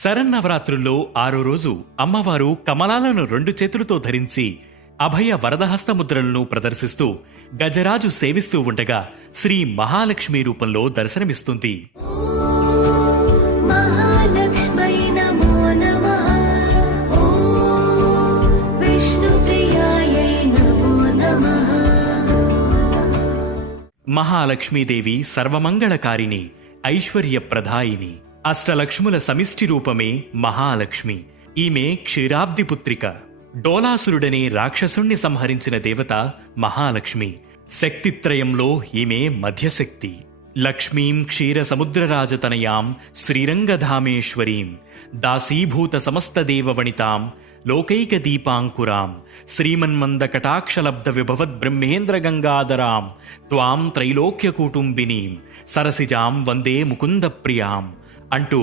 శరన్నవరాత్రుల్లో 6 రోజు అమ్మవారు కమలాలను 2 చేతులతో ధరించి అభయ వరదహస్త ముద్రలను ప్రదర్శిస్తూ గజరాజు సేవిస్తూ ఉండగా శ్రీ మహాలక్ష్మి రూపంలో దర్శనమిస్తుంది. మహాలక్ష్మై నమో నమః. ఓం విష్ణుప్రియాయై నమో నమః. మహాలక్ష్మీదేవి సర్వమంగళకారిణి, ఐశ్వర్యప్రదాయిని, అష్టలక్ష్ముల సమిష్టి రూపమే మహాలక్ష్మి. ఈమె క్షీరాబ్ది పుత్రిక. డోలాసురుడనే రాక్షసుణ్ణి సంహరించిన దేవత మహాలక్ష్మి. శక్తిత్రయంలో ఈమె మధ్యశక్తి. లక్ష్మీం క్షీర సముద్రరాజతనయాం శ్రీరంగధామేశ్వరీం దాసీభూత సమస్తదేవవనితాం లోకైక దీపాంకురాం శ్రీమన్మంద కటాక్షలబ్ధ విభవద్ బ్రహ్మేంద్ర గంగాధరాం త్వాం త్రైలోక్య కుటుంబినీం సరసిజాం వందే ముకుంద ప్రియాం అంటూ